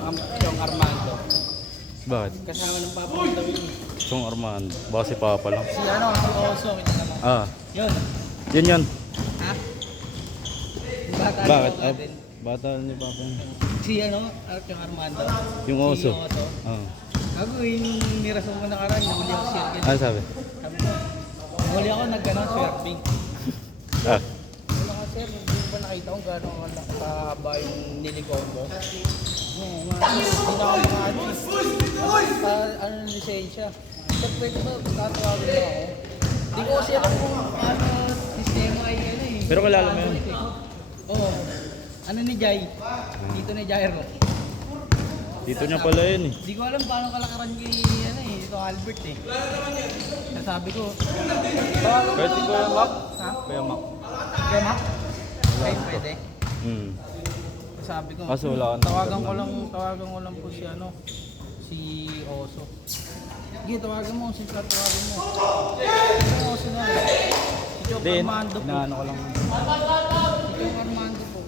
yung Armando. Bakit? Kasama ng papa ko daw yun. Chong Armando. Baka si Papa lang. Si ano, ang oso, kita naman. Ah, Yun. yun. Ha? Yung bata Bakit? niyo natin. Bata ni Papa yun. Si ano, yung Armando. Yung oso. Si Otto. Ah. Ako yung niraso mo na karang, nahuli ako siya. Ano sabi? Nahuli ako nag-ganon, swerving. Ah. Wala ka sir, hindi ba nakita kung gano'ng nakahaba yung nilikon ko? Hindi na ako makano. Ano lisensya? Sir, pwede ba tatawagin mo ako? Hindi ko kasi alam kung ano sistema ay ano eh. Pero kilala mo yun? Oo. Ano ni Jai? Dito ni Jairo. Dito niya pala yun eh. Hindi ko alam paano kalakaran kay ano eh, ito Albert eh. Nasabi ko. Pwede ko yung Mac? Ha? Kuya Mac. Kaya Mac? Ay, pwede. Sabi ko. Kaso wala kang tawagan ko lang po si ano, si Oso. Sige, tawagan mo, tawagan mo. Si Oso na. Si Chop Armando po. Inaano ko lang. Si Chop Armando po.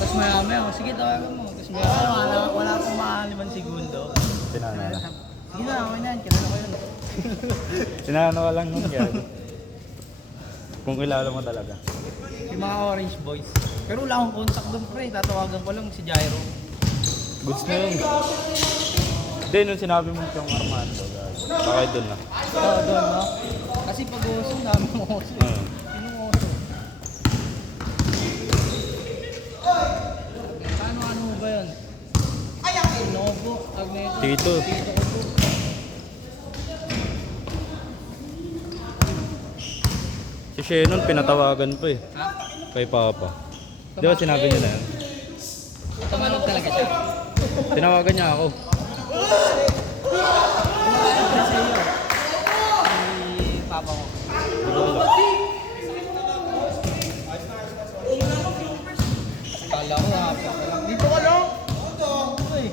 Tapos maya, sige tawagan mo. Tapos maya, wala pong mga 5 segundo. Sinano na. Sige na, okay na yan, kilala ko yun. Sinano ka lang nun gano'n. Kung kilala mo talaga. Yung mga Orange Boys. Pero wala akong contact doon pre, tatawagan ko lang si Jairo. Goods na yun. Hindi, nung sinabi mo yung Armando, bakit doon na? Oo, doon no? Kasi pag uso, dami ng uso. Yung uso. Ano ba yun? Novo, Agneto. Tito. Tito ko po. Si Shannon, pinatawagan pa eh. Ha? Kay Papa. Di ba sinabi niya na yan? Tumanong talaga siya. Tinawagan niya ako. Tumanong siya sa iyo. Si Papa ko. Kala ko ha. Dito ka lang. Uy.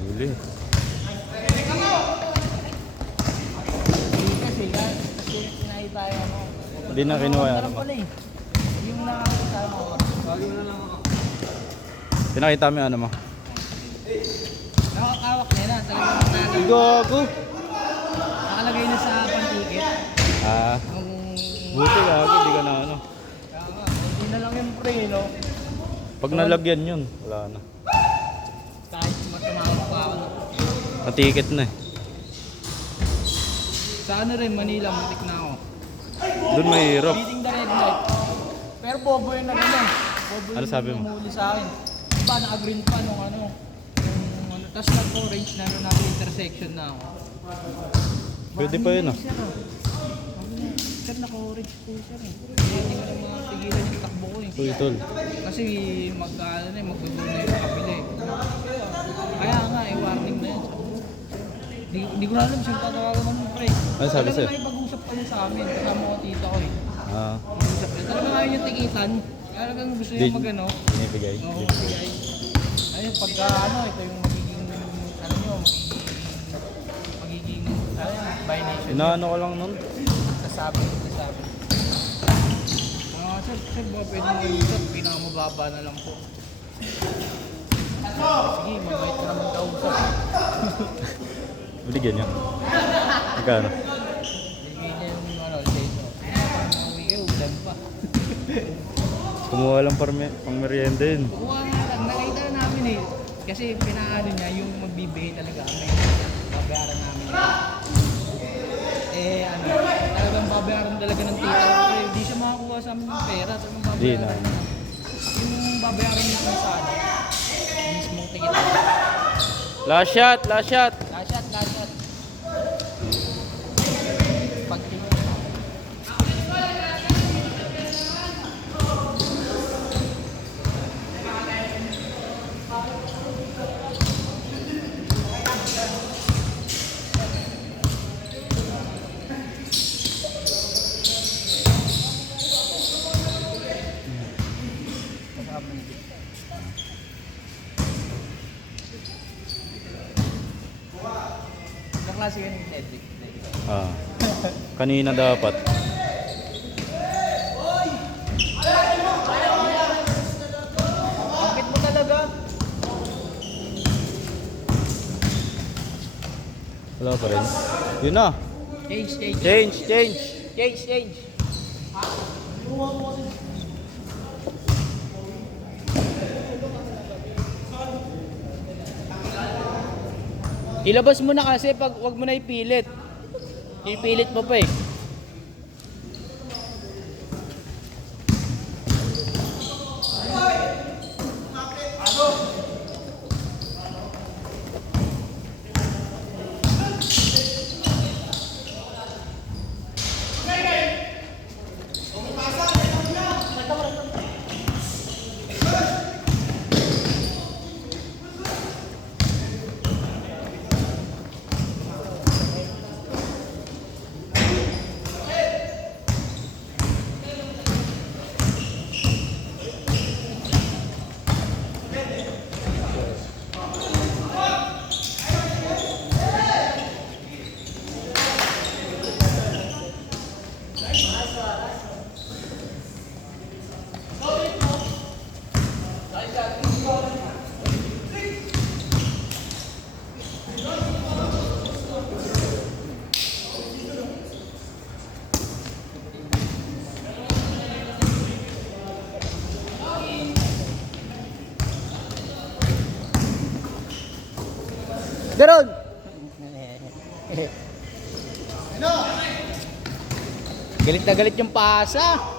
Huli. Kasi nakita yung ano. Hindi na kinuha yan. Meron pala eh. Yung nakakita mo. Bago na lang ako. Pinakita mo yung ano mo. Nakakawak niya na. Talagang nakalagay. Gago! Nakalagay na sa pantikit. Ah, Yung... buti gago, di ka na ano. Kaya nga, hindi na lang yung pre, no? Pag nalagyan yun, wala na. Kahit matumawag pa ako. Natikit na eh. Sa ano rin, Manila, matik na ako. Doon mahirap. Beating the red light. Pero bobo yung nagano. Bobo Ano yung sabi mo? namuli sa akin. Diba, naka-green pa nung ano. Yung ano. Tapos nag-orange na nung nasa intersection na ako. Pwede pa yun ah. Sir, sir, naka-orange po sir eh. Hindi ko na mapigilan yung takbo ko eh. Uy, tol. Kasi mag-ano na magbubuo na yung kabila eh. Kaya nga, warning na yan. Hindi ko na alam siyang tatawagan mo pre. Ano sabi sa'yo? Talaga nakipag-usap pa niya sa amin. Kasama ko tita ko eh. Ah, Usap niya. Talaga nga yung tikitan. Talagang gusto niya mag-ano. binibigay. Oo, bigay. Ayun, pagka ano, ito yung magiging, ano nyo, magiging, violation. Inaano ko lang nun. Sasabi. Sir, ba pwede mo yung usap? Pinakamababa na lang po. Sige, mabait na naman kausap. Binigyan niya. Magkano? Bigay niya yung ano, dito. Uwi kayo, ulan pa. Kumuha lang pang merienda yun. Kuha nga lang, nakita na namin eh. Kasi pinaano niya, yung magbibigay talaga kami. Babayaran namin yun. Eh ano, talagang babayaran talaga ng tita. Pero hindi siya makakuha sa amin ng pera. Talagang Hindi na. babayaran. Yung babayaran niya kung saan. Mismong ticket. Last shot! Last shot! Last shot. Pag klase yun yung Cedric. Ah. Kanina dapat. Bakit mo talaga? Wala pa rin. Yun na. Change, change. Change, change. Change, change. Ilabas mo na kasi pag wag mo na ipilit. Ipilit mo pa eh. Garon! Galit na galit yung pasa.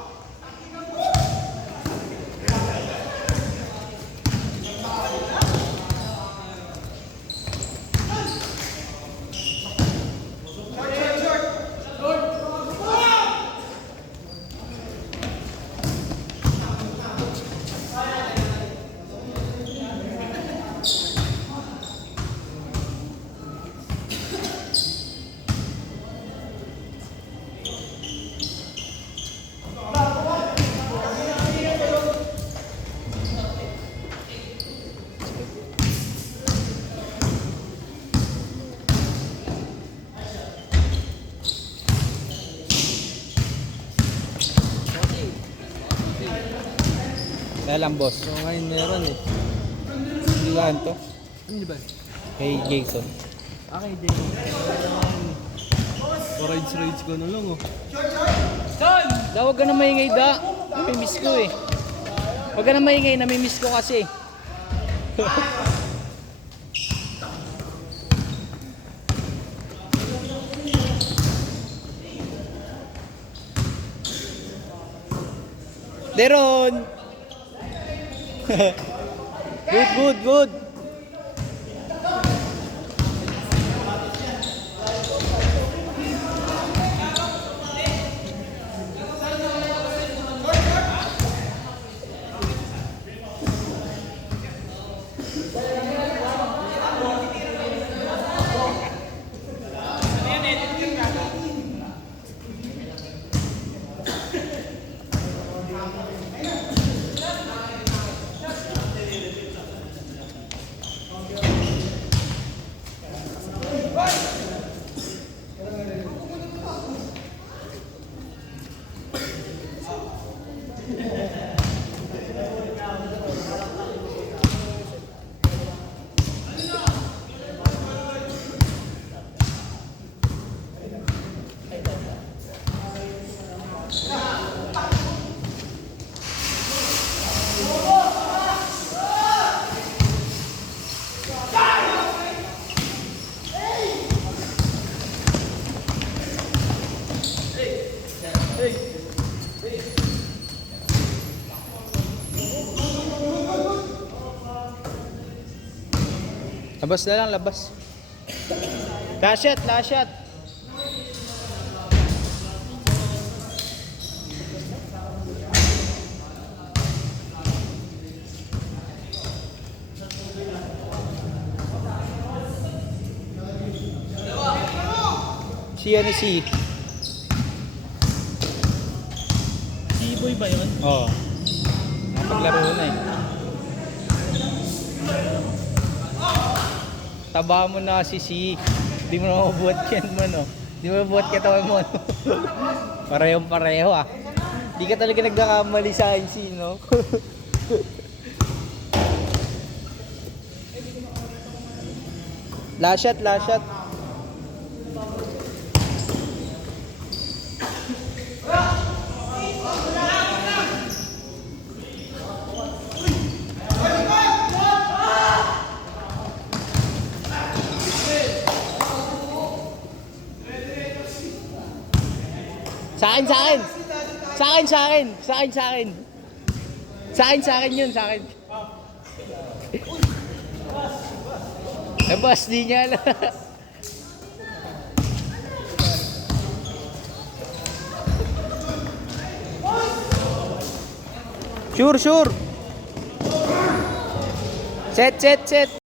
Kaya lang boss. So ngayon meron eh. Saan to? Ano ba? Kay Jason. Okay, Jay. Rides ko na lang oh. Da, huwag ka na maingay da. Namimiss ko eh. Huwag ka na maingay, namimiss ko kasi. Deron! Good, good, good. Labas na lang, labas. Last shot, last shot. Si T-boy ba yun? Oo. Napaglaro na eh. Taba mo na si. Hindi mo na mabuhat yan mo no. Di mo buhat katawan mo. Parehong pareho ah. Di ka talaga nagkakamali sa IC, no? Last shot, last shot. Sa akin, sa akin. Sa akin, sa akin. Sa akin, sa akin. Sa akin, sa akin yun, sa akin. Eh, boss, di niya alam. Sure, sure. Set, set, set.